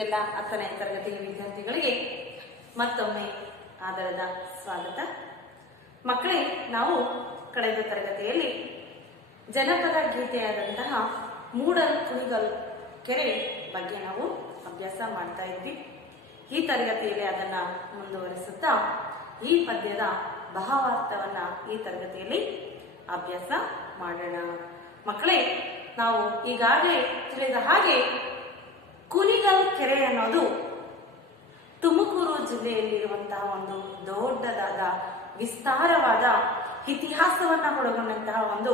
ಎಲ್ಲ ಹತ್ತನೇ ತರಗತಿಯ ವಿದ್ಯಾರ್ಥಿಗಳಿಗೆ ಮತ್ತೊಮ್ಮೆ ಆದರದ ಸ್ವಾಗತ. ಮಕ್ಕಳೇ, ನಾವು ಕಳೆದ ತರಗತಿಯಲ್ಲಿ ಜನಪದ ಗೀತೆಯಾದಂತಹ ಮೂಡಲ್ ಕುಣಿಗಲ್ ಕೆರೆ ಬಗ್ಗೆ ನಾವು ಅಭ್ಯಾಸ ಮಾಡ್ತಾ ಇದ್ವಿ. ಈ ತರಗತಿಯಲ್ಲಿ ಅದನ್ನ ಮುಂದುವರಿಸುತ್ತಾ ಈ ಪದ್ಯದ ಭಾವಾರ್ಥವನ್ನ ಈ ತರಗತಿಯಲ್ಲಿ ಅಭ್ಯಾಸ ಮಾಡೋಣ. ಮಕ್ಕಳೇ, ನಾವು ಈಗಾಗಲೇ ತಿಳಿದ ಹಾಗೆ ಕುಣಿಗಲ್ ಕೆರೆ ಅನ್ನೋದು ತುಮಕೂರು ಜಿಲ್ಲೆಯಲ್ಲಿರುವಂತಹ ಒಂದು ದೊಡ್ಡದಾದ ವಿಸ್ತಾರವಾದ ಇತಿಹಾಸವನ್ನ ಒಳಗೊಂಡಂತಹ ಒಂದು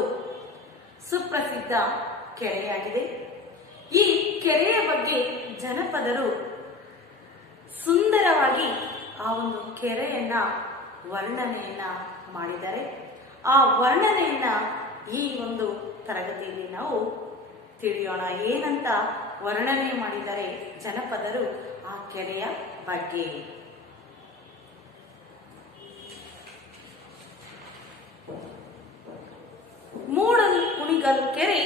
ಸುಪ್ರಸಿದ್ಧ ಕೆರೆಯಾಗಿದೆ. ಈ ಕೆರೆಯ ಬಗ್ಗೆ ಜನಪದರು ಸುಂದರವಾಗಿ ಆ ಒಂದು ಕೆರೆಯನ್ನ ವರ್ಣನೆಯನ್ನ ಮಾಡಿದ್ದಾರೆ. ಆ ವರ್ಣನೆಯನ್ನ ಈ ಒಂದು ತರಗತಿಯಲ್ಲಿ ನಾವು ತಿಳಿಯೋಣ. ಏನಂತ ವರ್ಣನೆ ಮಾಡಿದರೆ ಜನಪದರು ಆ ಕೆರೆಯ ಬಗ್ಗೆ. ಮೂಡಲ್ ಕುಣಿಗಲ್ ಕೆರೆ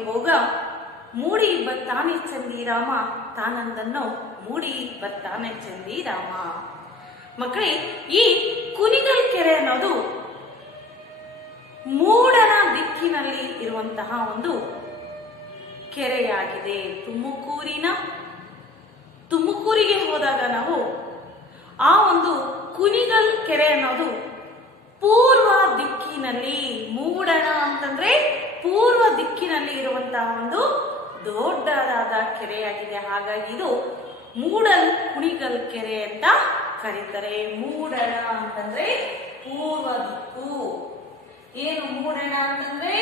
ಇವಾಗ ಮೂಡಿ ಬತ್ತಾನೆ ಚಂದಿರಾಮ, ತಾನಂದನ್ನು ಮೂಡಿ ಬತ್ತಾನೆ ಚಂದಿರಾಮ. ಮಕ್ಕಳೇ, ಈ ಕುನಿಗಲ್ ಕೆರೆ ಅನ್ನೋದು ಮೂಡನ ದಿಕ್ಕಿನಲ್ಲಿ ಇರುವಂತಹ ಒಂದು ಕೆರೆಯಾಗಿದೆ. ತುಮಕೂರಿನ ತುಮಕೂರಿಗೆ ಹೋದಾಗ ನಾವು ಆ ಒಂದು ಕುಣಿಗಲ್ ಕೆರೆ ಅನ್ನೋದು ಪೂರ್ವ ದಿಕ್ಕಿನಲ್ಲಿ ಮೂಡಣ ಅಂತಂದ್ರೆ ಪೂರ್ವ ದಿಕ್ಕಿನಲ್ಲಿ ಇರುವಂತಹ ಒಂದು ದೊಡ್ಡದಾದ ಕೆರೆಯಾಗಿದೆ. ಹಾಗಾಗಿ ಇದು ಮೂಡಲ್ ಕುಣಿಗಲ್ ಕೆರೆ ಅಂತ ಕರೀತಾರೆ. ಮೂಡಣ ಅಂತಂದ್ರೆ ಪೂರ್ವ ದಿಕ್ಕು. ಏನು ಮೂಡಣ ಅಂತಂದ್ರೆ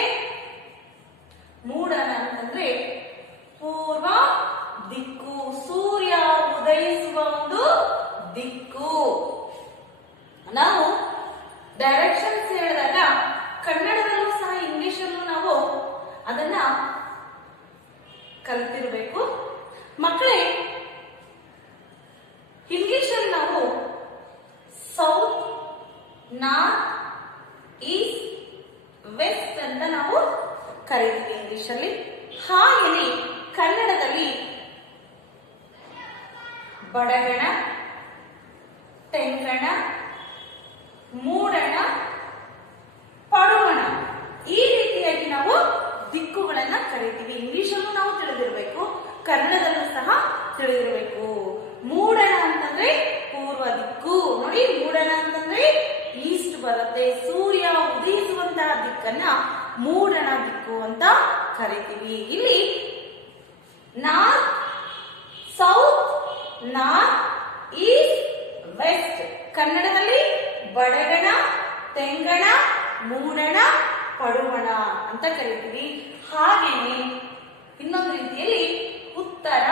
ಮೂಡಣ ಅಂತಂದ್ರೆ ಪೂರ್ವ ದಿಕ್ಕು ಸೂರ್ಯ ಉದಯಿಸುವ ಒಂದು ದಿಕ್ಕು ನಾವು ಡೈರೆಕ್ಷನ್ಸ್ ಹೇಳಿದಾಗ ಕನ್ನಡದಲ್ಲೂ ಸಹ ಇಂಗ್ಲಿಷಲ್ಲೂ ನಾವು ಅದನ್ನ ಕಲ್ತಿರ್ಬೇಕು ಮಕ್ಕಳೇ ಇಂಗ್ಲಿಷಲ್ಲಿ ನಾವು ಸೌತ್ ನಾರ್ತ್ ಈಸ್ಟ್ ವೆಸ್ಟ್ ಅಂತ ನಾವು ಕರಿತೀವಿ ಇಂಗ್ಲಿಷಲ್ಲಿ ಹಾಗೆಯೇ ಕನ್ನಡದಲ್ಲಿ ಬಡಗಣ ತೆಂಗಣ ಮೂಡಣ ಪಡುವಣ ಈ ರೀತಿಯಾಗಿ ನಾವು ದಿಕ್ಕುಗಳನ್ನ ಕರಿತೀವಿ ಇಂಗ್ಲಿಷಲ್ಲೂ ನಾವು ತಿಳಿದಿರಬೇಕು ಕನ್ನಡದಲ್ಲೂ ಸಹ ತಿಳಿದಿರಬೇಕು ಮೂಡಣ ಅಂತಂದ್ರೆ ಪೂರ್ವ ದಿಕ್ಕು ನೋಡಿ ಮೂಡಣ ಅಂತಂದ್ರೆ ಈಸ್ಟ್ ಬರುತ್ತೆ ಸೂರ್ಯ ಉದಯಿಸುವಂತಹ ದಿಕ್ಕನ್ನ ಮೂಡಣ ದಿಕ್ಕು ಅಂತ ಕರಿತೀವಿ. ಇಲ್ಲಿ north, south, north, east, west. ಕನ್ನಡದಲ್ಲಿ ಬಡಗಣ, ತೆಂಗಣ, ಮೂಡಣ ಪಡುವಣ ಅಂತ ಕರಿತೀವಿ. ಹಾಗೆಯೇ ಇನ್ನೊಂದು ರೀತಿಯಲ್ಲಿ ಉತ್ತರ,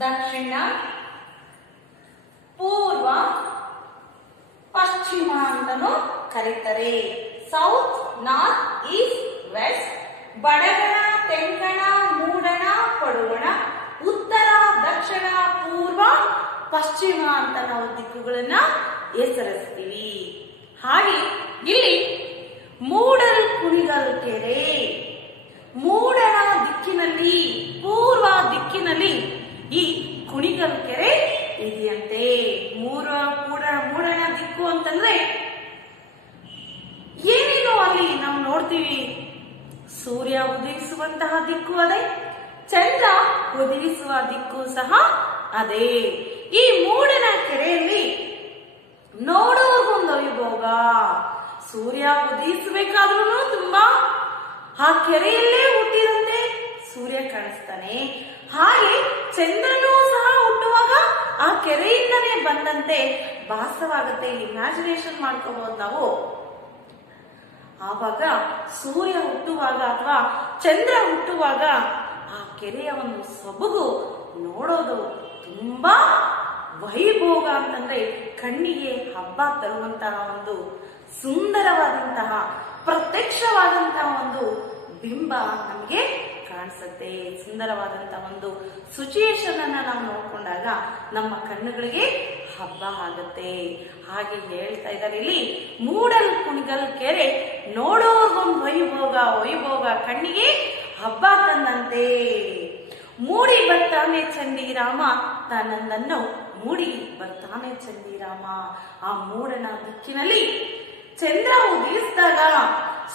ದಕ್ಷಿಣ, ಪೂರ್ವ, ಪಶ್ಚಿಮ ಅಂತಲೂ ಕರೀತಾರೆ. South, north, east, west. ಬಡಗಣ, ತೆಂಗಣ, ಮೂಡಣ, ಪಡುವಣ, ಉತ್ತರ, ದಕ್ಷಿಣ, ಪೂರ್ವ, ಪಶ್ಚಿಮ ಅಂತ ನಾವು ದಿಕ್ಕುಗಳನ್ನ ಹೆಸರಿಸ್ತೀವಿ. ಹಾಗೆ ಇಲ್ಲಿ ಮೂಡರು ಕುಣಿಗಲು ಕೆರೆ. ಮೂಡಣ ದಿಕ್ಕಿನಲ್ಲಿ, ಪೂರ್ವ ದಿಕ್ಕಿನಲ್ಲಿ ಈ ಕುಣಿಗಲು ಕೆರೆ ಇದೆಯಂತೆ. ಮೂರ ಮೂಡ ಮೂಡಣ ದಿಕ್ಕು ಅಂತಂದ್ರೆ ಏನೇನು ಅಲ್ಲಿ ನಾವು ನೋಡ್ತೀವಿ. ಸೂರ್ಯ ಉದಯಿಸುವಂತಹ ದಿಕ್ಕು ಅದೇ, ಚಂದ್ರ ಉದಯಿಸುವ ದಿಕ್ಕು ಸಹ ಅದೇ. ಈ ಮೂಡನ ಕೆರೆಯಲ್ಲಿ ನೋಡುವುದೊಂದು ವೈಭೋಗ ಸೂರ್ಯ ಉದಯಿಸಬೇಕಾದ್ರೂ ತುಂಬಾ, ಆ ಕೆರೆಯಲ್ಲೇ ಹುಟ್ಟಿದಂತೆ ಸೂರ್ಯ ಕಾಣಿಸ್ತಾನೆ. ಹಾಗೆ ಚಂದ್ರನೂ ಸಹ ಹುಟ್ಟುವಾಗ ಆ ಕೆರೆಯಿಂದನೇ ಬಂದಂತೆ ಭಾಸವಾಗುತ್ತೆ. ಇಮ್ಯಾಜಿನೇಷನ್ ಮಾಡ್ಕೋಬಹುದು ನಾವು. ಆವಾಗ ಸೂರ್ಯ ಹುಟ್ಟುವಾಗ ಅಥವಾ ಚಂದ್ರ ಹುಟ್ಟುವಾಗ ಆ ಕೆರೆಯ ಒಂದು ಸೊಬಗು ನೋಡೋದು ತುಂಬಾ ವೈಭೋಗ ಅಂತಂದ್ರೆ ಕಣ್ಣಿಗೆ ಹಬ್ಬ ತರುವಂತಹ ಒಂದು ಸುಂದರವಾದಂತಹ ಪ್ರತ್ಯಕ್ಷವಾದಂತಹ ಒಂದು ಬಿಂಬ ನಮಗೆ ಕಾಣಿಸುತ್ತೆ. ಸುಂದರವಾದಂತ ಒಂದು ಸಿಚುಯೇಷನ್ ಅನ್ನ ನಾವು ನೋಡ್ಕೊಂಡಾಗ ನಮ್ಮ ಕಣ್ಣುಗಳಿಗೆ ಹಬ್ಬ ಆಗುತ್ತೆ. ಹಾಗೆ ಹೇಳ್ತಾ ಇದ್ದಾರೆ ಇಲ್ಲಿ ಮೂಡಲ್ ಕುಣಿಗಲ್ ಕೆರೆ. ನೋಡೋರ್ಗೊಂದು ವೈಭೋಗ ವೈಭೋಗ ಕಣ್ಣಿಗೆ ಹಬ್ಬ ತಂದಂತೆ. ಮೂಡಿ ಬರ್ತಾನೆ ಚಂದಿರಾಮ ತನ್ನನ್ನು ಮೂಡಿ ಬರ್ತಾನೆ ಚಂದಿರಾಮ ಆ ಮೂಡನ ದಿಕ್ಕಿನಲ್ಲಿ ಚಂದ್ರ ಉದಯಿಸಿದಾಗ,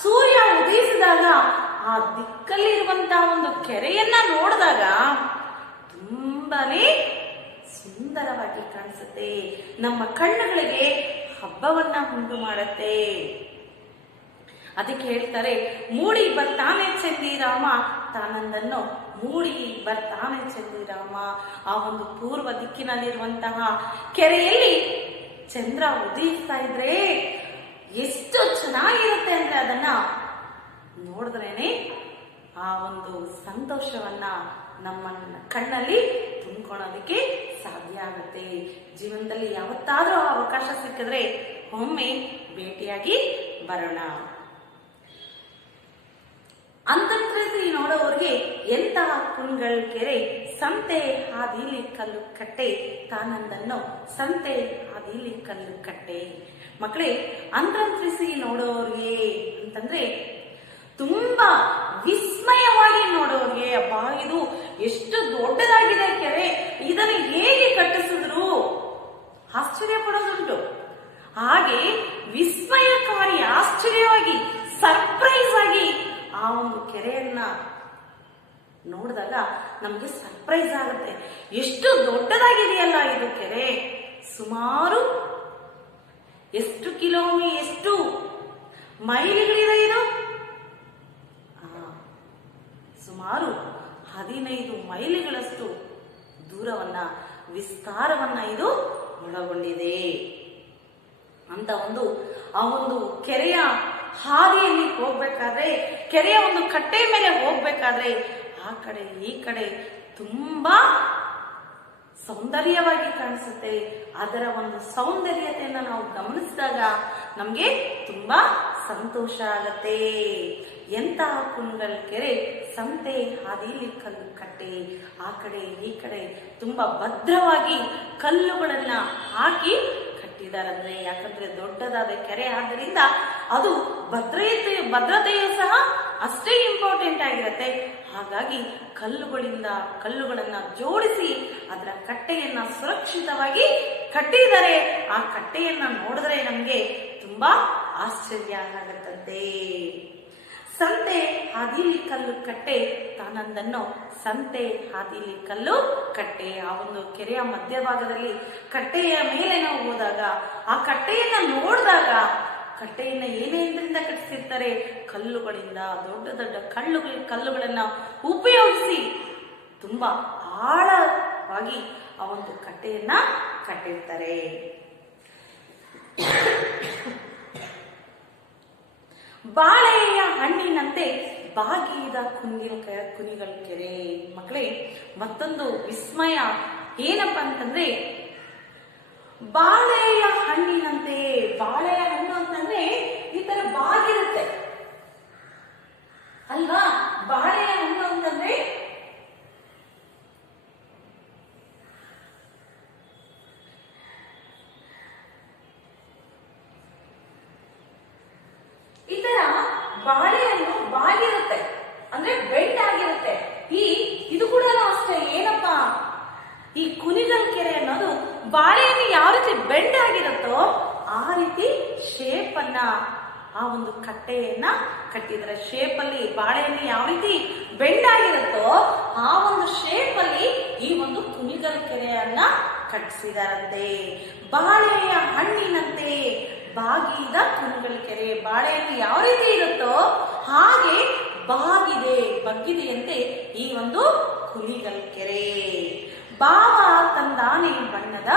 ಸೂರ್ಯ ಉದಯಿಸಿದಾಗ ಆ ದಿಕ್ಕಲ್ಲಿರುವಂತಹ ಒಂದು ಕೆರೆಯನ್ನ ನೋಡಿದಾಗ ತುಂಬಾನೇ ಸುಂದರವಾಗಿ ಕಾಣಿಸುತ್ತೆ. ನಮ್ಮ ಕಣ್ಣುಗಳಿಗೆ ಹಬ್ಬವನ್ನ ಉಂಟು ಮಾಡುತ್ತೆ. ಅದಕ್ಕೆ ಹೇಳ್ತಾರೆ, ಮೂಡಿ ಬರ್ತಾನೆ ಚಂದಿರಾಮ ತಾನಂದನ್ನು ಮೂಡಿ ಬರ್ತಾನೆ ಚಂದಿರಾಮ ಆ ಒಂದು ಪೂರ್ವ ದಿಕ್ಕಿನಲ್ಲಿರುವಂತಹ ಕೆರೆಯಲ್ಲಿ ಚಂದ್ರ ಉದಯಿಸ್ತಾ ಇದ್ರೆ ಎಷ್ಟು ಚೆನ್ನಾಗಿರುತ್ತೆ ಅಂದ್ರೆ ಅದನ್ನ ನೋಡಿದ್ರೇನೆ ಆ ಒಂದು ಸಂತೋಷವನ್ನ ನಮ್ಮ ಕಣ್ಣಲ್ಲಿ ತುಂಬಿಕೊಳ್ಳೋದಕ್ಕೆ ಸಾಧ್ಯ ಆಗುತ್ತೆ. ಜೀವನದಲ್ಲಿ ಯಾವತ್ತಾದ್ರೂ ಅವಕಾಶ ಸಿಕ್ಕಿದ್ರೆ ಒಮ್ಮೆ ಭೇಟಿಯಾಗಿ ಬರೋಣ. ಅಂತರ್ಕೃತಿ ನೋಡೋರಿಗೆ ಎಂತ ಕುಂಗಳ ಕೆರೆ ಸಂತೆ ಹಾದಿಲಿ ಕಲ್ಲು ಕಟ್ಟೆ ತಾನಂದನ್ನು ಸಂತೆ ಹಾದಿಲಿ ಕಲ್ಲು ಕಟ್ಟೆ. ಮಕ್ಕಳೇ ಅಂತರ್ಕೃತಿ ನೋಡೋರಿಗೆ ಅಂತಂದ್ರೆ ತುಂಬಾ ವಿಸ್ಮಯವಾಗಿ ನೋಡೋರಿಗೆ ಅಪ್ಪ ಇದು ಎಷ್ಟು ದೊಡ್ಡದಾಗಿದೆ ಕೆರೆ. ಇದನ್ನು ಹೇಗೆ ಕಟ್ಟಿಸಿದ್ರು? ಆಶ್ಚರ್ಯ ಪಡೋದುಂಟು ಹಾಗೆ ವಿಸ್ಮಯಕಾರಿ, ಆಶ್ಚರ್ಯವಾಗಿ, ಸರ್ಪ್ರೈಸ್ ಆಗಿ ಆ ಒಂದು ಕೆರೆಯನ್ನ ನೋಡಿದಾಗ ನಮ್ಗೆ ಸರ್ಪ್ರೈಸ್ ಆಗುತ್ತೆ. ಎಷ್ಟು ದೊಡ್ಡದಾಗಿದೆಯಲ್ಲ ಇದು ಕೆರೆ. ಸುಮಾರು ಎಷ್ಟು ಕಿಲೋಮೀ ಎಷ್ಟು ಮೈಲಿಗಳಿದೆ ಇದು? ಸುಮಾರು ಹದಿನೈದು ಮೈಲಿಗಳಷ್ಟು ದೂರವನ್ನ, ವಿಸ್ತಾರವನ್ನ ಇದು ಒಳಗೊಂಡಿದೆ. ಅಂತ ಒಂದು, ಆ ಒಂದು ಕೆರೆಯ ಹಾದಿಯಲ್ಲಿ ಹೋಗ್ಬೇಕಾದ್ರೆ, ಕೆರೆಯ ಒಂದು ಕಟ್ಟೆ ಮೇಲೆ ಹೋಗ್ಬೇಕಾದ್ರೆ, ಆ ಕಡೆ ಈ ಕಡೆ ತುಂಬಾ ಸೌಂದರ್ಯವಾಗಿ ಕಾಣಿಸುತ್ತೆ. ಅದರ ಒಂದು ಸೌಂದರ್ಯತೆಯನ್ನು ನಾವು ಗಮನಿಸಿದಾಗ ನಮ್ಗೆ ತುಂಬಾ ಸಂತೋಷ ಆಗತ್ತೆ. ಎಂತಹ ಕುಂಗಲ್ ಕೆರೆ ಸಂತೆ ಹಾದಿಲಿ ಕಲ್ಲು ಕಟ್ಟೆ, ಆ ಕಡೆ, ಈ ಕಡೆ ತುಂಬಾ ಭದ್ರವಾಗಿ ಕಲ್ಲುಗಳನ್ನ ಹಾಕಿ ಕಟ್ಟಿದಾರಂದ್ರೆ, ಯಾಕಂದ್ರೆ ದೊಡ್ಡದಾದ ಕೆರೆ ಆದ್ದರಿಂದ ಅದು ಭದ್ರತೆ, ಭದ್ರತೆಯು ಸಹ ಅಷ್ಟೇ ಇಂಪಾರ್ಟೆಂಟ್ ಆಗಿರುತ್ತೆ. ಹಾಗಾಗಿ ಕಲ್ಲುಗಳಿಂದ, ಕಲ್ಲುಗಳನ್ನ ಜೋಡಿಸಿ ಅದರ ಕಟ್ಟೆಯನ್ನ ಸುರಕ್ಷಿತವಾಗಿ ಕಟ್ಟಿದ್ದಾರೆ. ಆ ಕಟ್ಟೆಯನ್ನ ನೋಡಿದ್ರೆ ನಮಗೆ ತುಂಬಾ ಆಶ್ಚರ್ಯ ಆಗತ್ತಂತೆ. ಸಂತೆ ಹಾದಿಲಿ ಕಲ್ಲು ಕಟ್ಟೆ, ತಾನಂದನ್ನು ಸಂತೆ ಹಾದಿಲಿ ಕಲ್ಲು ಕಟ್ಟೆ. ಆ ಒಂದು ಕೆರೆಯ ಮಧ್ಯಭಾಗದಲ್ಲಿ ಕಟ್ಟೆಯ ಮೇಲೆ ನಾವು ಹೋದಾಗ, ಆ ಕಟ್ಟೆಯನ್ನ ನೋಡಿದಾಗ ಕಟ್ಟೆಯನ್ನ ಏನೇನರಿಂದ ಕಟ್ಟಿಸಿರ್ತಾರೆ? ಕಲ್ಲುಗಳಿಂದ, ದೊಡ್ಡ ದೊಡ್ಡ ಕಲ್ಲು ಕಲ್ಲುಗಳನ್ನ ಉಪಯೋಗಿಸಿ ತುಂಬಾ ಆಳವಾಗಿ ಆ ಒಂದು ಕಟ್ಟೆಯನ್ನ ಕಟ್ಟಿರ್ತಾರೆ. ಬಾಳೆಯ ಹಣ್ಣಿನಂತೆ ಬಾಗಿದ ಕುಂದಿನ ಕುನಿಗಳ ಕೆರೆ. ಮಕ್ಕಳೇ, ಮತ್ತೊಂದು ವಿಸ್ಮಯ ಏನಪ್ಪ ಅಂತಂದ್ರೆ, ಬಾಳೆಯ ಹಣ್ಣಿನಂತೆ, ಬಾಳೆಯ ಹಣ್ಣು ಅಂತಂದ್ರೆ ಈ ತರ ಬಾಗಿರುತ್ತೆ. ಅಲ್ವಾ? ಬಾಳೆಯ ಹಣ್ಣು ಅಂತಂದ್ರೆ ಈ ತರ ಬಾಳೆಹಣ್ಣು ಬಾಗಿರುತ್ತೆ ಅಂದ್ರೆ ಬೆಂಡ್ ಆಗಿರುತ್ತೆ ಈ, ಇದು ಕೂಡ ಅಷ್ಟೇ, ಏನಪ್ಪ? ಈ ಕುನಿಗಲ್ ಕೆರೆ ಅನ್ನೋದು ಬಾಳೆಹಣ್ಣು ಯಾವ ರೀತಿ ಬೆಂಡ್ ಆಗಿರುತ್ತೋ ಆ ರೀತಿ ಶೇಪ್ ಅನ್ನ, ಆ ಒಂದು ಕಟ್ಟೆಯನ್ನ ಕಟ್ಟಿದ್ರೆ ಶೇಪ್ ಅಲ್ಲಿ ಬಾಳೆಹಣ್ಣು ಯಾವ ರೀತಿ ಬೆಂಡ್ ಆಗಿರುತ್ತೋ ಆ ಒಂದು ಶೇಪ್ ಅಲ್ಲಿ ಈ ಒಂದು ಕುನಿಗಲ್ ಕೆರೆಯನ್ನ ಕಟ್ಟಿಸಿದಾರಂತೆ. ಬಾಳೆಯ ಹಣ್ಣಿನಂತೆ ಬಾಗಿದ ಕುನಿಗಲ್ ಕೆರೆ ಬಾಳೆಹಣ್ಣು ಯಾವ ರೀತಿ ಇರುತ್ತೋ ಹಾಗೆ ಬಾಗಿದೆ, ಬಗ್ಗಿದೆಯಂತೆ ಈ ಒಂದು ಕುನಿಗಲ್ ಕೆರೆ. ಬಾವ ತಂದಾನೆ ಬಣ್ಣದ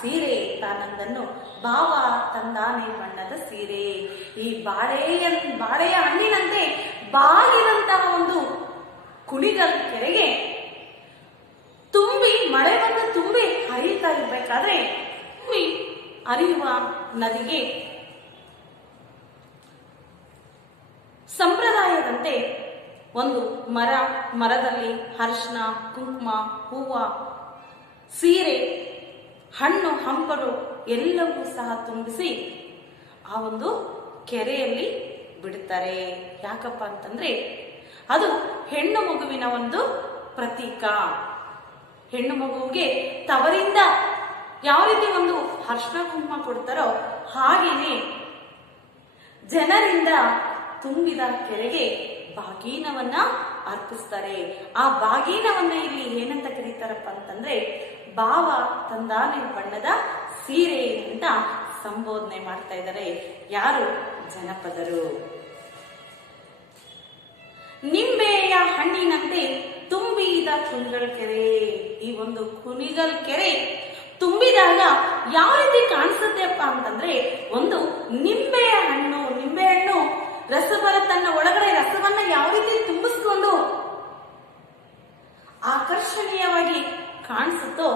ಸೀರೆ. ತಾನಂದನ್ನು ಬಾವ ತಂದಾನೆ ಬಣ್ಣದ ಸೀರೆ. ಈ ಬಾಳೆಯ ಬಾಳೆಯ ಹಣ್ಣಿನಂತೆ ಬಾಗಿದಂತಹ ಒಂದು ಕುಣಿಗಲ್ ಕೆರೆಗೆ ತುಂಬಿ, ಮಳೆ ಬಂದು ತುಂಬಿ ಹರಿತಾ ಇರ್ಬೇಕಾದ್ರೆ ತುಂಬಿ ಹರಿಯುವ ನದಿಗೆ ಸಂಪ್ರದಾಯದಂತೆ ಒಂದು ಮರ, ಮರದಲ್ಲಿ ಅರ್ಶನ, ಕುಂಕುಮ, ಹೂವ, ಸೀರೆ, ಹಣ್ಣು, ಹಂಪಲು ಎಲ್ಲವೂ ಸಹ ತುಂಬಿಸಿ ಆ ಒಂದು ಕೆರೆಯಲ್ಲಿ ಬಿಡುತ್ತಾರೆ. ಯಾಕಪ್ಪ ಅಂತಂದ್ರೆ ಅದು ಹೆಣ್ಣು ಮಗುವಿನ ಒಂದು ಪ್ರತೀಕ. ಹೆಣ್ಣು ಮಗುವಿಗೆ ತವರಿಂದ ಯಾವ ರೀತಿ ಒಂದು ಅರ್ಶನ, ಕುಂಕುಮ ಕೊಡ್ತಾರೋ ಹಾಗೇನೆ ಜನರಿಂದ ತುಂಬಿದ ಕೆರೆಗೆ ಬಾಗಿನವನ್ನ ಅರ್ಪಿಸ್ತಾರೆ. ಆ ಬಾಗಿನವನ್ನ ಇಲ್ಲಿ ಏನಂತ ಕರೀತಾರಪ್ಪ ಅಂತಂದ್ರೆ ಭಾವ ತಂದಾನೆ ಬಣ್ಣದ ಸೀರೆ ಅಂತ ಸಂಬೋಧನೆ ಮಾಡ್ತಾ ಇದ್ದಾರೆ. ಯಾರು? ಜನಪದರು. ನಿಂಬೆಯ ಹಣ್ಣಿನಂತೆ ತುಂಬಿದ ಕುಣಿಗಲ್ ಕೆರೆ. ಈ ಒಂದು ಕುಣಿಗಲ್ ಕೆರೆ ತುಂಬಿದಾಗ ಯಾವ ರೀತಿ ಕಾಣಿಸುತ್ತೆಪ್ಪ ಅಂತಂದ್ರೆ, ಒಂದು ನಿಂಬೆಯ ಹಣ್ಣು ನಿಂಬೆ ಹಣ್ಣು ರಸಬರ ತನ್ನ ಒಳಗಡೆ ರಸವನ್ನ ಯಾವ ರೀತಿ ತುಂಬಿಸ್ಕೊಂಡು ಆಕರ್ಷಣೀಯವಾಗಿ ಕಾಣಿಸುತ್ತೋ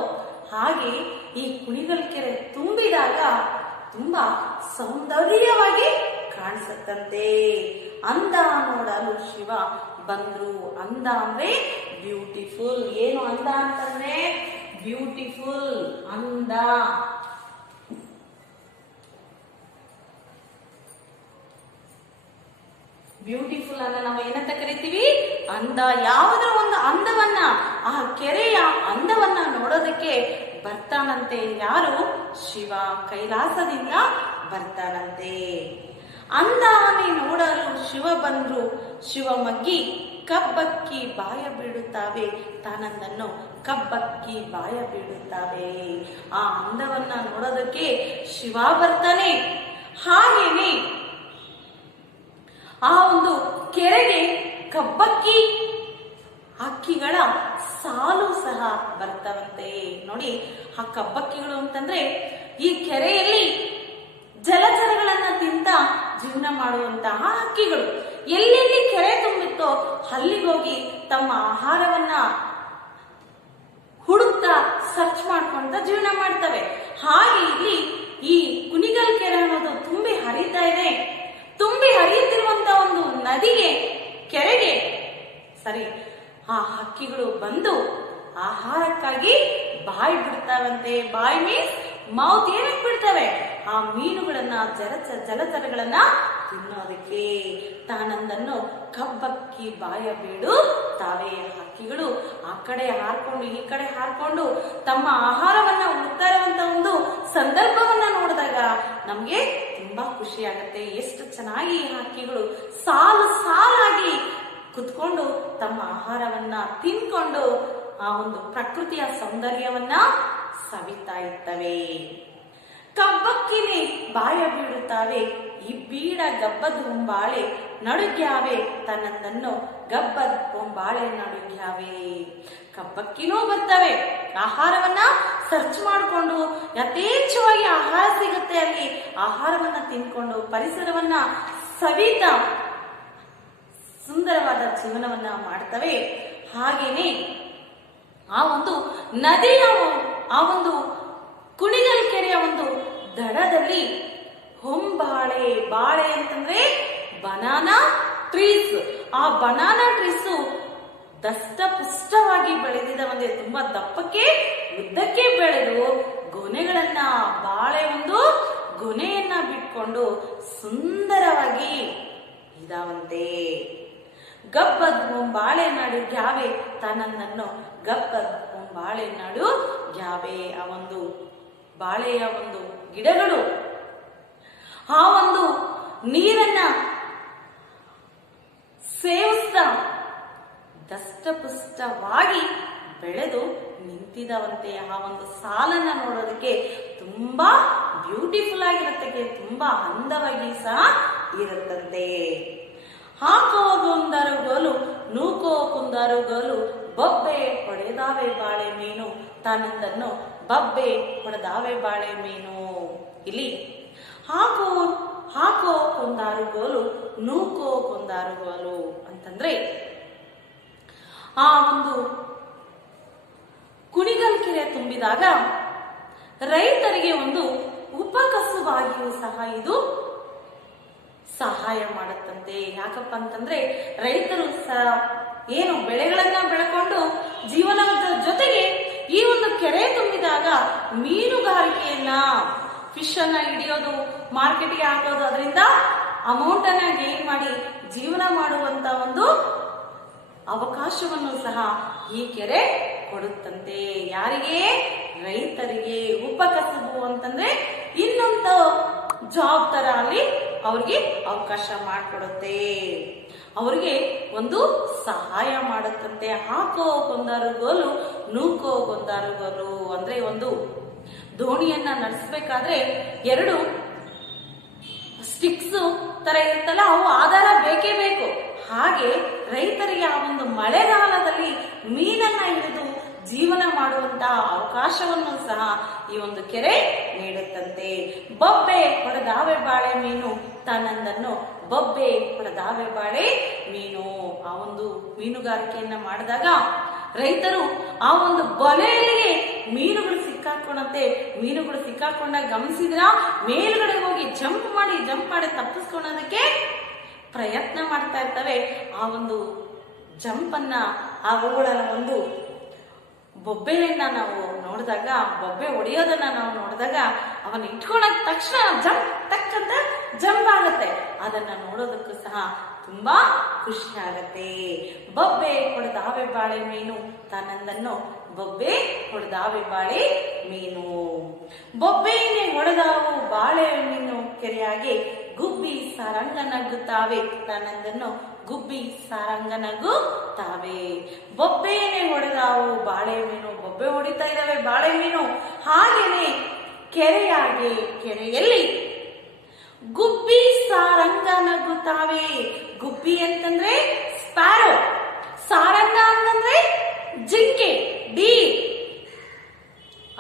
ಹಾಗೆ ಈ ಕುಣಿಗಲ್ ಕೆರೆ ತುಂಬಿದಾಗ ತುಂಬಾ ಸೌಂದರ್ಯವಾಗಿ ಕಾಣಿಸುತ್ತಂತೆ. ಅಂದ ನೋಡಲು ಶಿವ ಬಂದ್ರು. ಅಂದ ಅಂದ್ರೆ ಬ್ಯೂಟಿಫುಲ್. ಏನು ಅಂದ ಅಂತಂದ್ರೆ ಬ್ಯೂಟಿಫುಲ್ ಅಂದ. ಬ್ಯೂಟಿಫುಲ್ ಅನ್ನ ನಾವು ಏನಂತ ಕರಿತೀವಿ? ಅಂದ, ಯಾವುದರ ಒಂದು ಅಂದವನ್ನ, ಆ ಕೆರೆಯ ಅಂದವನ್ನ ನೋಡೋದಕ್ಕೆ ಬರ್ತಾನಂತೆ. ಯಾರು? ಶಿವ ಕೈಲಾಸದಿಂದ ಬರ್ತಾನಂತೆ. ಅಂದಾನೆ ನೋಡಲು ಶಿವ ಬಂದ್ರು. ಶಿವ ಮಗ್ಗಿ ಕಬ್ಬಕ್ಕಿ ಬಾಯ ಬೀಳುತ್ತಾವೆ. ತಾನಂದನ್ನು ಕಬ್ಬಕ್ಕಿ ಬಾಯ ಬೀಳುತ್ತಾವೆ. ಆ ಅಂದವನ್ನ ನೋಡೋದಕ್ಕೆ ಶಿವ ಬರ್ತಾನೆ. ಹಾಗೇನೆ ಆ ಒಂದು ಕೆರೆಗೆ ಕಬ್ಬಕ್ಕಿ ಹಕ್ಕಿಗಳ ಸಾಲು ಸಹ ಬರ್ತವಂತೆ. ನೋಡಿ, ಆ ಕಬ್ಬಕ್ಕಿಗಳು ಅಂತಂದ್ರೆ ಈ ಕೆರೆಯಲ್ಲಿ ಜಲಚರಗಳನ್ನ ತಿಂತ ಜೀವನ ಮಾಡುವಂತಹ ಹಕ್ಕಿಗಳು. ಎಲ್ಲೆಲ್ಲಿ ಕೆರೆ ತುಂಬಿತ್ತೋ ಅಲ್ಲಿಗೋಗಿ ತಮ್ಮ ಆಹಾರವನ್ನ ಹುಡುಕ್ತಾ ಸರ್ಚ್ ಮಾಡ್ಕೊಂತ ಜೀವನ ಮಾಡ್ತವೆ. ಹಾಗೆ ಇಲ್ಲಿ ಈ ಕುಣಿಗಲ್ ಕೆರೆ ಅನ್ನೋದು ತುಂಬಿ ಹರಿತಾ ಇದೆ. ನದಿಗೆ, ಕೆರೆಗೆ. ಸರಿ, ಆ ಹಕ್ಕಿಗಳು ಬಂದು ಆಹಾರಕ್ಕಾಗಿ ಬಾಯಿ ಬಿಡ್ತಾವಂತೆ. ಬಾಯಿ ಮೀನ್ಸ್ ಮೌತ್ ಏನಕ್ಕೆ ಬಿಡ್ತವೆ? ಆ ಮೀನುಗಳನ್ನ ಜಲ ಜಲಚರಗಳನ್ನ ತಿನ್ನೋದಕ್ಕೆ ತಾನಂದನ್ನು ಕಬ್ಬಕ್ಕಿ ಬಾಯ ಬೀಡು ತಾವೇ ಹಕ್ಕಿಗಳು ಆ ಕಡೆ ಹಾರ್ಕೊಂಡು, ಈ ಕಡೆ ಹಾರ್ಕೊಂಡು ತಮ್ಮ ಆಹಾರವನ್ನ ಹುಡುಕ್ತಾ ಇರುವಂತ ಒಂದು ಸಂದರ್ಭವನ್ನ ನೋಡಿದಾಗ ನಮ್ಗೆ ತುಂಬಾ ಖುಷಿ ಆಗುತ್ತೆ. ಎಷ್ಟು ಚೆನ್ನಾಗಿ ಈ ಹಕ್ಕಿಗಳು ಸಾಲು ಸಾಲಾಗಿ ಕುತ್ಕೊಂಡು ತಮ್ಮ ಆಹಾರವನ್ನ ತಿನ್ಕೊಂಡು ಆ ಒಂದು ಪ್ರಕೃತಿಯ ಸೌಂದರ್ಯವನ್ನ ಸವಿತಾ ಇರ್ತವೆ. ಕಬ್ಬಕ್ಕಿನೇ ಬಾಯ ಬೀಳುತ್ತಾವೆ, ಈ ಬೀಡ ಗಬ್ಬದ ಹೊಂಬಾಳೆ ನಡುಗ್ಯಾವೆ ತನ್ನಂದನ್ನು ಗಬ್ಬದ ಬೊಂಬಾಳೆ ನಡುಗ್ಯಾವೆ ಕಬ್ಬಕ್ಕಿನೂ ಬರ್ತವೆ. ಆಹಾರವನ್ನ ಸರ್ಚ್ ಮಾಡಿಕೊಂಡು ಯಥೇಚ್ಛವಾಗಿ ಆಹಾರ ಸಿಗುತ್ತೆ ಅಲ್ಲಿ. ಆಹಾರವನ್ನ ತಿನ್ಕೊಂಡು ಪರಿಸರವನ್ನ ಸವಿತ ಸುಂದರವಾದ ಜೀವನವನ್ನ ಮಾಡ್ತವೆ. ಹಾಗೇನೆ ಆ ಒಂದು ನದಿಯ ಆ ಒಂದು ಕುಣಿಗಲ್ ಕೆರೆಯ ಒಂದು ದಡದಲ್ಲಿ ಹೊಂಬಾಳೆ, ಬಾಳೆ ಅಂತಂದ್ರೆ ಬನಾನಾ ಟ್ರೀಸ್ ಆ ಬನಾನಾ ದಷ್ಟ ದಷ್ಟಪುಷ್ಟವಾಗಿ ಒಂದೇ ತುಂಬಾ ದಪ್ಪಕ್ಕೆ, ಉದ್ದಕ್ಕೆ ಬೆಳೆದು ಗೊನೆಗಳನ್ನ, ಬಾಳೆ ಒಂದು ಗೊನೆಯನ್ನ ಬಿಟ್ಕೊಂಡು ಸುಂದರವಾಗಿ ಇದಾವಂತೆ. ಗಬ್ಬದ್ ಬಾಳೆ ನಾಡು ಗ್ಯಾವೆ ತನ್ನನ್ನು ಗಬ್ಬದ್ ಬಾಳೆ ನಾಡು ಗ್ಯಾವೆ. ಆ ಒಂದು ಬಾಳೆಯ ಒಂದು ಗಿಡಗಳು, ಆ ಒಂದು ನೀರನ್ನ ಸೇವಿಸ್ತಾ. ದಷ್ಟಪುಷ್ಟವಾಗಿ ಬೆಳೆದು ನಿಂತಿದವಂತೆ ಆ ಒಂದು ಸಾಲನ್ನ ನೋಡೋದಕ್ಕೆ ತುಂಬಾ ಬ್ಯೂಟಿಫುಲ್ ಆಗಿರತ್ತೆ ತುಂಬಾ ಅಂದವಾಗಿ ಸಹ ಇರುತ್ತಂತೆ. ಹಾಕೋ ಗೋಲು ನೂಕೋ ಕುಂದರುಗೋಲು ಬೊಬ್ಬೆ ಹೊಡೆದಾವೆ ಬಾಳೆ ಮೀನು ತಾನಂದನ್ನು ಬಬ್ಬೆ ಹೊಡೆದಾವೆ ಬಾಳೆ ಮೀನು. ಇಲ್ಲಿ ಹಾಕೋ ಹಾಕೋ ಕೊಂದಾರುಗೋಲು ನೂಕೋ ಕೊಂದಾರುಗೋಲು ಅಂತಂದ್ರೆ ಆ ಒಂದು ಕುಣಿಗಲ್ ಕೆರೆ ತುಂಬಿದಾಗ ರೈತರಿಗೆ ಒಂದು ಉಪಕಸುವಾಗಿಯೂ ಸಹ ಇದು ಸಹಾಯ ಮಾಡುತ್ತಂತೆ. ಯಾಕಪ್ಪ ಅಂತಂದ್ರೆ ರೈತರು ಸ ಏನು ಬೆಳೆಗಳನ್ನ ಬೆಳಕೊಂಡು ಜೀವನದ ಜೊತೆಗೆ ಈ ಒಂದು ಕೆರೆ ತುಂಬಿದಾಗ ಮೀನುಗಾರಿಕೆಯನ್ನ ಫಿಶ್ ಅನ್ನ ಹಿಡಿಯೋದು ಮಾರ್ಕೆಟ್ಗೆ ಹಾಕೋದು, ಅದರಿಂದ ಅಮೌಂಟ್ ಅನ್ನ ಗೇನ್ ಮಾಡಿ ಜೀವನ ಮಾಡುವಂತ ಒಂದು ಅವಕಾಶವನ್ನು ಸಹ ಈ ಕೆರೆ ಕೊಡುತ್ತಂತೆ. ಯಾರಿಗೆ? ರೈತರಿಗೆ. ಉಪಕಸಬು ಅಂತಂದ್ರೆ ಇನ್ನೊಂದು ಜಾಬ್ ತರ ಅಲ್ಲಿ ಅವ್ರಿಗೆ ಅವಕಾಶ ಮಾಡಿಕೊಡುತ್ತೆ. ಅವ್ರಿಗೆ ಒಂದು ಸಹಾಯ ಮಾಡುತ್ತಂತೆ. ಹಾಕೋ ಗೊಂದಾರು ಗೋಲು, ನೂಕೋ ಗೊಂದಾರು ಗೋಲು. ಅಂದ್ರೆ ಒಂದು ದೋಣಿಯನ್ನ ನಡೆಸಬೇಕಾದ್ರೆ ಎರಡು ಸ್ಟಿಕ್ಸ್ ತರ ಇರುತ್ತಲ್ಲ, ಅವು ಆಧಾರ ಬೇಕೇ ಬೇಕು. ಹಾಗೆ ರೈತರಿಗೆ ಆ ಒಂದು ಮಳೆಗಾಲದಲ್ಲಿ ಮೀನನ್ನ ಹಿಡಿದು ಜೀವನ ಮಾಡುವಂತಹ ಅವಕಾಶವನ್ನು ಸಹ ಈ ಒಂದು ಕೆರೆ ನೀಡುತ್ತಂತೆ. ಬೊಬ್ಬೆ ಹೊಡೆದಾವೆ ಬಾಳೆ ಮೀನು ತನ್ನಂದನ್ನು ಬೊಬ್ಬೆ ಹೊಡೆದಾವೆ ಬಾಳೆ ಮೀನು. ಆ ಒಂದು ಮೀನುಗಾರಿಕೆಯನ್ನ ಮಾಡಿದಾಗ ರೈತರು ಆ ಒಂದು ಬಲೆಯಲ್ಲಿ ಮೀನುಗಳು ಸಿಕ್ಕಾಕೊಂಡಂತೆ ಮೀನುಗಳು ಸಿಕ್ಕಾಕೊಂಡಾಗ ಗಮನಿಸಿದ್ರ? ಮೇಲ್ಗಡೆ ಹೋಗಿ ಜಂಪ್ ಮಾಡಿ ಜಂಪ್ ಮಾಡಿ ತಪ್ಪಿಸ್ಕೊಳ್ಳೋದಕ್ಕೆ ಪ್ರಯತ್ನ ಮಾಡ್ತಾ ಇರ್ತವೆ. ಆ ಒಂದು ಜಂಪ್ ಆ ಅವುಗಳ ಒಂದು ಬೊಬ್ಬೆಯನ್ನ ನಾವು ನೋಡಿದಾಗ, ಬೊಬ್ಬೆ ಒಡೆಯೋದನ್ನ ನಾವು ನೋಡಿದಾಗ, ಅವನ್ನ ಇಟ್ಕೊಳ್ಳೋದ್ ತಕ್ಷಣ ಜಂಪ್, ತಕ್ಕಂತ ಜಂಪ್ ಆಗುತ್ತೆ. ಅದನ್ನ ನೋಡೋದಕ್ಕೂ ಸಹ ತುಂಬಾ ಖುಷಿ ಆಗತ್ತೆ. ಬೊಬ್ಬೆ ಕೊಡದಾವೆ ಬಾಳೆ ಮೀನು ತಾನಂದನ್ನು ಬೊಬ್ಬೆ ಹೊಡೆದಾವೆ ಬಾಳೆ ಮೀನು. ಬೊಬ್ಬೆಯನ್ನೇ ಹೊಡೆದಾವು ಬಾಳೆ ಮೀನು ಕೆರೆಯಾಗಿ ಗುಬ್ಬಿ ಸಾರಂಗ ನಗ್ಗುತ್ತಾವೆ. ತಾನಂದನ್ನು ಗುಬ್ಬಿ ಸಾರಂಗ ಬೊಬ್ಬೆ ಬೊಬ್ಬೆಯನ್ನೇ ಹೊಡೆದಾವು ಬಾಳೆ ಮೀನು. ಬೊಬ್ಬೆ ಹೊಡಿತಾ ಇದ್ದಾವೆ ಬಾಳೆ ಮೀನು. ಹಾಗೇನೆ ಕೆರೆಯಾಗಿ ಕೆರೆಯಲ್ಲಿ ಗುಬ್ಬಿ ಸಾರಂಗ ತಾವೆ ಗುಬ್ಬಿ ಅಂತಂದ್ರೆ ಸ್ಪ್ಯಾರೋ. ಸಾರಂಗ ಅಂತಂದ್ರೆ ಜಿಂಕೆ. ಡಿ.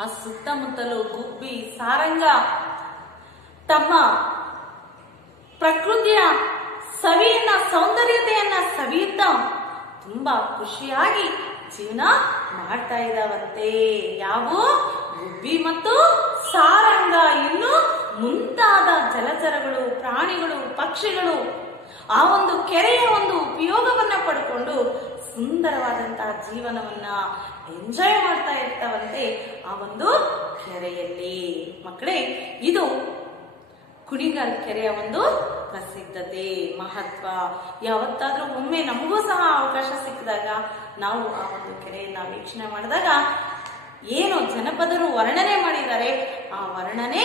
ಆ ಸುತ್ತಮುತ್ತಲು ಗುಬ್ಬಿ ಸಾರಂಗ. ತಮ್ಮ ಪ್ರಕೃತಿಯ ಸವಿಯನ್ನ, ಸೌಂದರ್ಯತೆಯನ್ನ ಸವಿಯುತ್ತಾ ತುಂಬಾ ಖುಷಿಯಾಗಿ ಜೀವನ ಮಾಡ್ತಾ ಇದ್ದಾವಂತೆ. ಯಾವ ಗುಬ್ಬಿ ಮತ್ತು ಸಾರಂಗ ಇನ್ನು ಮುಂತಾದ ಜಲಚರಗಳು, ಪ್ರಾಣಿಗಳು, ಪಕ್ಷಿಗಳು ಆ ಒಂದು ಕೆರೆಯ ಒಂದು ಉಪಯೋಗವನ್ನ ಪಡ್ಕೊಂಡು ಸುಂದರವಾದಂತಹ ಜೀವನವನ್ನ ಎಂಜಾಯ್ ಮಾಡ್ತಾ ಇರ್ತಾವಂತೆ ಆ ಒಂದು ಕೆರೆಯಲ್ಲಿ. ಮಕ್ಕಳೇ, ಇದು ಕುಣಿಗಲ್ ಕೆರೆಯ ಒಂದು ಪ್ರಸಿದ್ಧತೆ, ಮಹತ್ವ. ಯಾವತ್ತಾದ್ರೂ ಒಮ್ಮೆ ನಮಗೂ ಸಹ ಅವಕಾಶ ಸಿಕ್ಕಿದಾಗ ನಾವು ಆ ಒಂದು ಕೆರೆಯನ್ನ ವೀಕ್ಷಣೆ ಮಾಡಿದಾಗ ಏನು ಜನಪದರು ವರ್ಣನೆ ಮಾಡಿದ್ದಾರೆ. ಆ ವರ್ಣನೆ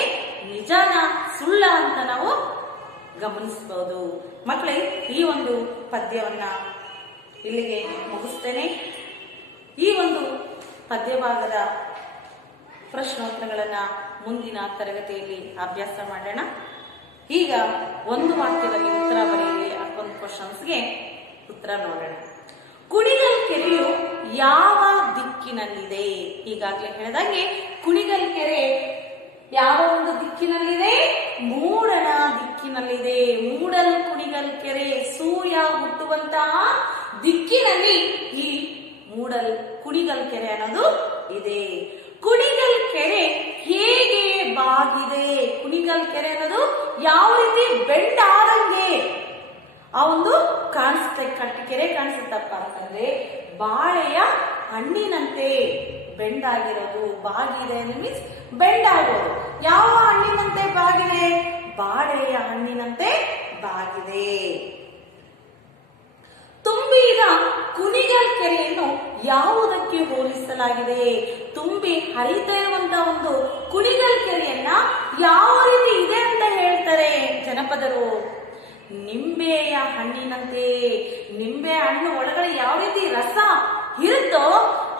ನಿಜಾನ, ಸುಳ್ಳ ಅಂತ ನಾವು ಗಮನಿಸಬಹುದು ಮಕ್ಕಳೇ, ಈ ಒಂದು ಪದ್ಯವನ್ನ ಇಲ್ಲಿಗೆ ಮುಗಿಸ್ತೇನೆ. ಈ ಒಂದು ಪದ್ಯಭಾಗದ ಪ್ರಶ್ನೋತ್ತರಗಳನ್ನ ಮುಂದಿನ ತರಗತಿಯಲ್ಲಿ ಅಭ್ಯಾಸ ಮಾಡೋಣ. ಈಗ ಒಂದು ವಾಕ್ಯದಲ್ಲಿ ಉತ್ತರ ಬರೆಯಲಿ ಒಂದು ಕ್ವಶನ್ಸ್ಗೆ ಉತ್ತರ ನೋಡೋಣ. ಕುಣಿಗಲ್ ಕೆರೆಯು ಯಾವ ದಿಕ್ಕಿನಲ್ಲಿದೆ? ಈಗಾಗಲೇ ಹೇಳಿದಂಗೆ ಕುಣಿಗಲ್ ಕೆರೆ ಯಾವ ಒಂದು ದಿಕ್ಕಿನಲ್ಲಿದೆ? ಮೂಡನ ದಿಕ್ಕಿನಲ್ಲಿದೆ. ಮೂಡಲ್ ಕುಣಿಗಲ್ ಕೆರೆ, ಸೂರ್ಯ ಹುಟ್ಟುವಂತಹ ದಿಕ್ಕಿನಲ್ಲಿ ಈ ಮೂಡಲ್ ಕುಣಿಗಲ್ ಕೆರೆ ಅನ್ನೋದು ಇದೆ. ಕುಣಿಗಲ್ ಕೆರೆ ಹೇಗೆ ಬಾಗಿದೆ? ಕುಣಿಗಲ್ ಕೆರೆ ಅನ್ನೋದು ಯಾವ ರೀತಿ ಬೆಂಡ್ ಆದಂಗೆ? ಆ ಒಂದು ಕಾಣಿಸುತ್ತೆ, ಕಟ್ಟಿ ಕೆರೆ ಕಾಣಿಸುತ್ತಪ್ಪ ಅಂತಂದ್ರೆ ಬಾಳೆಯ ಹಣ್ಣಿನಂತೆ ಬೆಂಡ್ ಆಗಿರೋದು. ಬಾಗಿದೆ ಮೀನ್ಸ್ ಬೆಂಡ್ ಆಗೋದು. ಯಾವ ಹಣ್ಣಿನಂತೆ ಬಾಗಿದೆ? ಬಾಳೆಯ ಹಣ್ಣಿನಂತೆ ಬಾಗಿದೆ. ತುಂಬಿದ ಕುಣಿಗಲ್ ಕೆರೆಯನ್ನು ಯಾವುದಕ್ಕೆ ಹೋಲಿಸಲಾಗಿದೆ? ತುಂಬಿ ಹರಿತಾ ಇರುವಂತಹ ಒಂದು ಕುಣಿಗಲ್ ಕೆರೆಯನ್ನ ಯಾವ ರೀತಿ ಇದೆ ಅಂತ ಹೇಳ್ತಾರೆ ಜನಪದರು. ನಿಂಬೆಯ ಹಣ್ಣಿನಂತೆ, ನಿಂಬೆ ಹಣ್ಣು ಒಳಗಡೆ ಯಾವ ರೀತಿ ರಸ ಇರುತ್ತೋ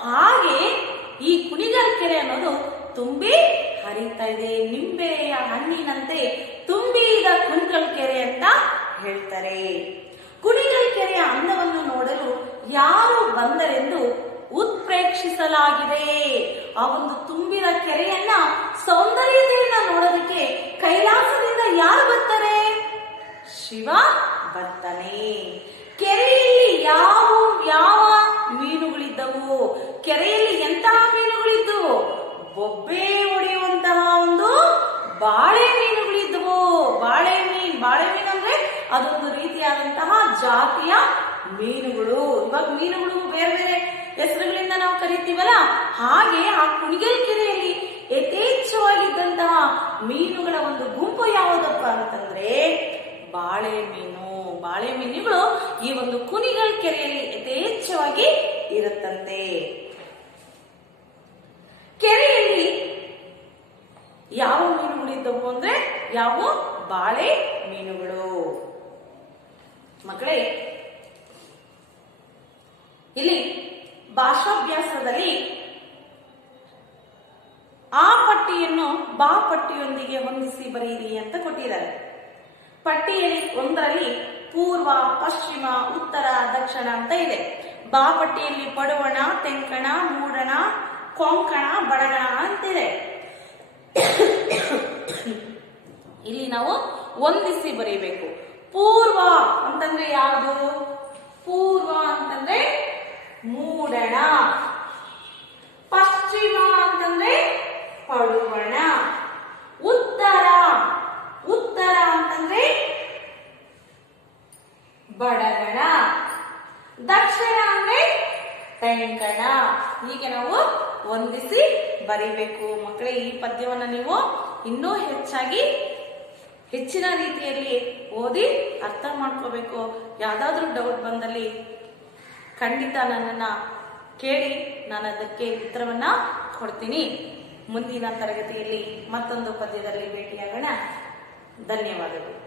ಹಾಗೆ ಈ ಕುಣಿಗಲ್ ಕೆರೆ ಅನ್ನೋದು ತುಂಬಿ ಹರಿತಾ ಇದೆ ನಿಂಬೆಯ ಹಣ್ಣಿನಂತೆ ತುಂಬಿದ ಕುಣಿಗಲ್ ಕೆರೆ ಅಂತ ಹೇಳ್ತಾರೆ. ಕುಣಿಗಲ್ ಕೆರೆಯ ಅಂದವನ್ನು ನೋಡಲು ಯಾರು ಬಂದರೆಂದು ಉತ್ಪ್ರೇಕ್ಷಿಸಲಾಗಿದೆ. ಆ ಒಂದು ತುಂಬಿದ ಕೆರೆಯನ್ನ ಸೌಂದರ್ಯತೆಯನ್ನ ನೋಡೋದಕ್ಕೆ ಕೈಲಾಸದಿಂದ ಯಾರು ಬರ್ತಾರೆ? ಶಿವ ಬರ್ತಾನೆ. ಕೆರೆಯಲ್ಲಿ ಯಾವ ಯಾವ ಮೀನುಗಳಿದ್ದವು? ಕೆರೆಯಲ್ಲಿ ಎಂತಹ ಮೀನುಗಳಿದ್ದವು? ಬೊಬ್ಬೆ ಹೊಡೆಯುವಂತಹ ಒಂದು ಬಾಳೆ ಮೀನುಗಳಿದ್ದವು ಬಾಳೆ ಮೀನ್ ಬಾಳೆ ಮೀನು ಅಂದ್ರೆ ಅದೊಂದು ರೀತಿಯಾದಂತಹ ಜಾತಿಯ ಮೀನುಗಳು. ಇವಾಗ ಮೀನುಗಳು ಬೇರೆ ಬೇರೆ ಹೆಸರುಗಳಿಂದ ನಾವು ಕರಿತೀವಲ್ಲ, ಹಾಗೆ ಆ ಕುಣಿಗಲ್ ಕೆರೆಯಲ್ಲಿ ಯಥೇಚ್ಛವಾಗಿದ್ದಂತಹ ಮೀನುಗಳ ಒಂದು ಗುಂಪು ಯಾವುದಪ್ಪ ಅಂತಂದ್ರೆ, ಬಾಳೆ ಮೀನು. ಬಾಳೆ ಮೀನುಗಳು ಈ ಒಂದು ಕುಣಿಗಲ್ ಕೆರೆಯಲ್ಲಿ ಯಥೇಚ್ಛವಾಗಿ ಇರುತ್ತಂತೆ. ಕೆರೆಯಲ್ಲಿ ಯಾವ ಮೀನುಗಳಿದ್ದವು ಅಂದ್ರೆ, ಯಾವ? ಬಾಳೆ ಮೀನುಗಳು. ಮಕ್ಕಳೇ ಇಲ್ಲಿ ಭಾಷಾಭ್ಯಾಸದಲ್ಲಿ ಆ ಪಟ್ಟಿಯನ್ನು ಬಾ ಪಟ್ಟಿಯೊಂದಿಗೆ ಹೊಂದಿಸಿ ಬರೆಯಿರಿ ಅಂತ ಕೊಟ್ಟಿದ್ದಾರೆ. ಪಟ್ಟಿಯಲ್ಲಿ ಒಂದರಲ್ಲಿ ಪೂರ್ವ, ಪಶ್ಚಿಮ, ಉತ್ತರ, ದಕ್ಷಿಣ ಅಂತ ಇದೆ. ಬಾ ಪಟ್ಟಿಯಲ್ಲಿ ಪಡುವಣ, ತೆಂಕಣ, ಮೂಡಣ, ಕೊಂಕಣ ಬಡಗಣ ಅಂತಿದೆ ಇಲ್ಲಿ ನಾವು ಹೊಂದಿಸಿ ಬರೀಬೇಕು. ಪೂರ್ವ ಅಂತಂದ್ರೆ ಯಾವುದು? ಪೂರ್ವ ಅಂತಂದ್ರೆ ಮೂಡಣ. ಪಶ್ಚಿಮ ಅಂತಂದ್ರೆ ಪಡುವಣ. ಉತ್ತರ ಉತ್ತರ ಅಂತಂದ್ರೆ ಬಡಗಣ. ದಕ್ಷಿಣ ಅಂದ್ರೆ ತೆಂಕಣ ಹೀಗೆ ನಾವು ಹೊಂದಿಸಿ ಬರಿಬೇಕು. ಮಕ್ಕಳೇ, ಈ ಪದ್ಯವನ್ನ ನೀವು ಇನ್ನೂ ಹೆಚ್ಚಾಗಿ ಹೆಚ್ಚಿನ ರೀತಿಯಲ್ಲಿ ಓದಿ ಅರ್ಥ ಮಾಡ್ಕೋಬೇಕು. ಯಾವುದಾದ್ರೂ ಡೌಟ್ ಬಂದಲ್ಲಿ ಖಂಡಿತ ನನ್ನನ್ನ ಕೇಳಿ ನಾನು ಅದಕ್ಕೆ ಉತ್ತರವನ್ನು ಕೊಡ್ತೀನಿ. ಮುಂದಿನ ತರಗತಿಯಲ್ಲಿ ಮತ್ತೊಂದು ಪದ್ಯದಲ್ಲಿ ಭೇಟಿಯಾಗೋಣ. ಧನ್ಯವಾದಗಳು.